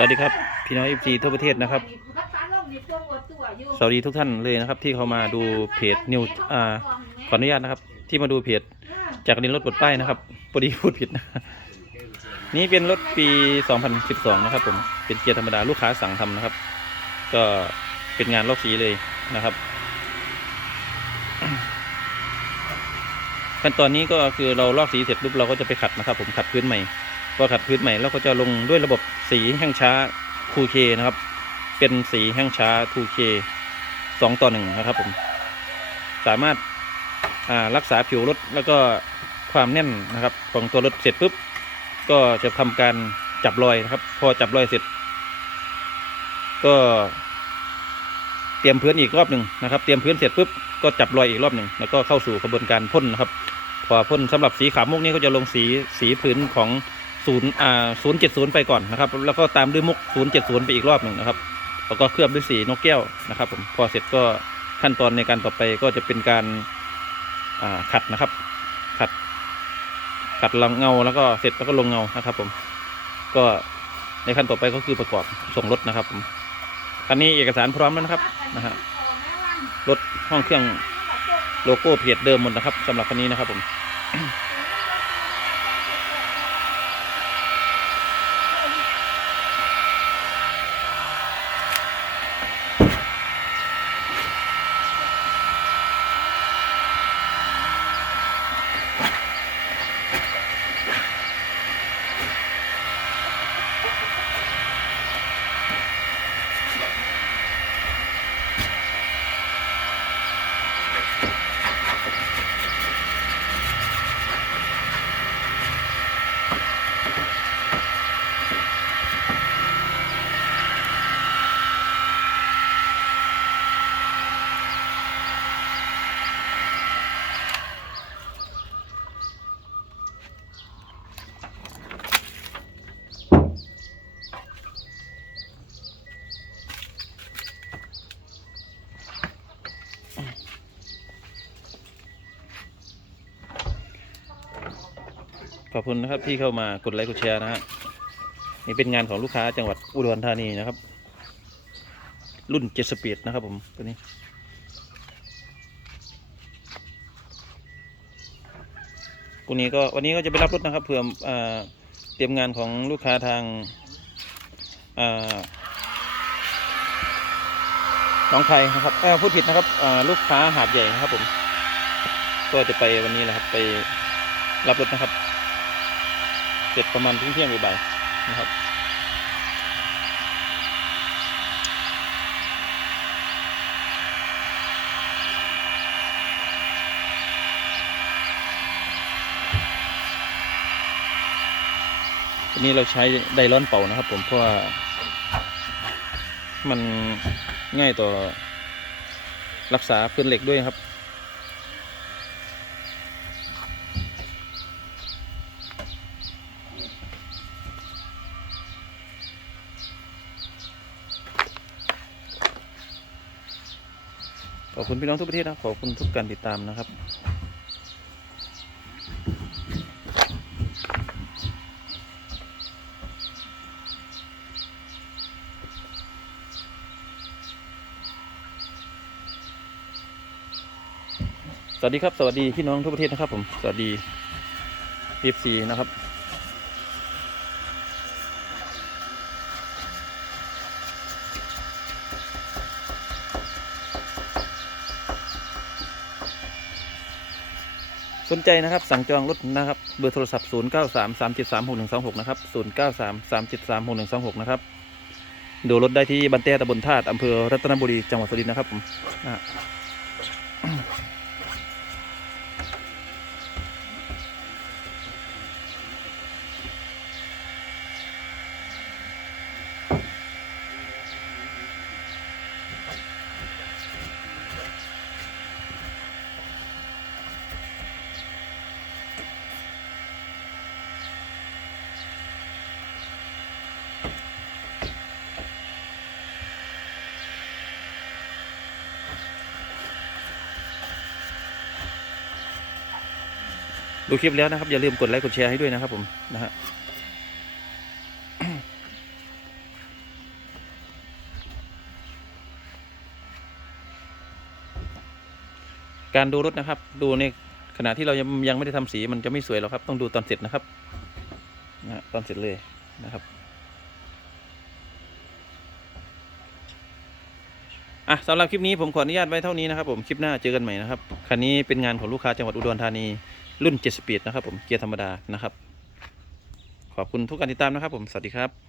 สวัสดีครับ พี่น้องเอฟซีทั่วประเทศนะครับ สวัสดีทุกท่านเลยนะครับ ที่เขามาดูเพจนิวอ่าขออนุญาตนะครับ ที่มาดูเพจจากดินรถปลดป้ายนะครับพอดีพูดผิดนะนี่เป็นรถปี 2012 นะครับผมเป็นเกียร์ธรรมดาลูกค้าสั่งทำนะครับ ก็เป็นงานลอกสีเลยนะครับขั้นตอนนี้ก็คือเราลอกสีเสร็จปุ๊บเราก็จะไปขัดนะครับ ผมขัดพื้นใหม่ พอขัดพื้นใหม่เราก็จะลงด้วยระบบสีแห้งช้า 2K นะครับ เป็นสีแห้งช้า 2K สองต่อหนึ่งนะครับผม สามารถารักษาผิวรถแล้วก็ความแน่นนะครับ ของตัวรถเสร็จปุ๊บ ก็จะทำการจับรอยนะครับ พอจับรอยเสร็จ ก็เตรียมพื้นอีกรอบหนึ่งนะครับ เตรียมพื้นเสร็จปุ๊บก็จับรอยอีกรอบหนึ่งแล้วก็เข้าสู่กระบวนการพ่นนะครับ พอพ่นสำหรับสีขาวมุกนี้ก็จะลงสีสีพื้นของ ศูนย์อ่าศูนย์เจ็ดศูนย์ไปก่อนนะครับ แล้วก็ตามด้วยมุกศูนย์เจ็ดศูนย์ไปอีกรอบหนึ่งนะครับ แล้วก็เคลือบด้วยสีนกแก้วนะครับ ผม พอเสร็จก็ขั้นตอนในการต่อไปก็จะเป็นการอ่าขัดนะครับ ขัด ขัดลงเงาแล้วก็เสร็จแล้วก็ลงเงานะครับ ผม ก็ในขั้นต่อไปก็คือประกอบส่งรถนะครับผมคันนี้เอกสารพร้อมแล้วนะครับนะฮะรถห้องเครื่องโลโก้เพจเดิมหมดนะครับสำหรับคันนี้นะครับผม ขอบคุณนะครับที่เข้ามากดไลค์กดแชร์นะฮะนี่เป็นงานของลูกค้าจังหวัดอุดรธานีนะครับ รุ่นเจ็ดสปีดนะครับผมตัวนี้กูนี้ก็วันนี้ก็จะไปรับรถนะครับเผื่อเอ่อเตรียมงานของลูกค้าทางน้องไทยนะครับเออพูดผิดนะครับลูกค้าหาดใหญ่นะครับผม ก็จะไปวันนี้แหละครับไปรับรถนะครับ เสร็จประมาณเที่ยงๆบ่ายๆนะครับทีนี้เราใช้ไดร้อนเป่านะครับ ผมเพราะว่ามันง่ายต่อรักษาพื้นเหล็กด้วยครับ อบคุณพี่น้องทุกประเทศนะขอบคุณทุกการติดตามนะครับสวัสดีครับ สวัสดีพี่น้องทุกประเทศนะครับผม สวัสดีพีซีนะครับ สนใจนะครับสั่งจองรถนะครับเบอร์โทรศัพท์ 0 9 3 3 7 3 6 1 2 6 นะครับ 0 9 3 3 7 3 6 1 2 6 นะครับดูรถได้ที่บันเต้ตะบนธาตุอำเภอรัตนบุรีจังหวัดสุรินทร์นะครับผม ดูคลิปแล้วนะครับ อย่าลืมกดไลค์กดแชร์ให้ด้วยนะครับผมนะฮะการดูรถนะครับ ดูในขณะที่เรายังยังไม่ได้ทำสีมันจะไม่สวยหรอกครับ ต้องดูตอนเสร็จนะครับนะตอนเสร็จเลยนะครับอะสำหรับคลิปนี้ผมขออนุญาตไว้เท่านี้นะครับผมคลิปหน้าเจอกันใหม่นะครับคันนี้เป็นงานของลูกค้าจังหวัดอุดรธานี รุ่น 7 สปีดนะครับผมเกียร์ธรรมดานะครับ ขอบคุณทุกการติดตามนะครับผม สวัสดีครับ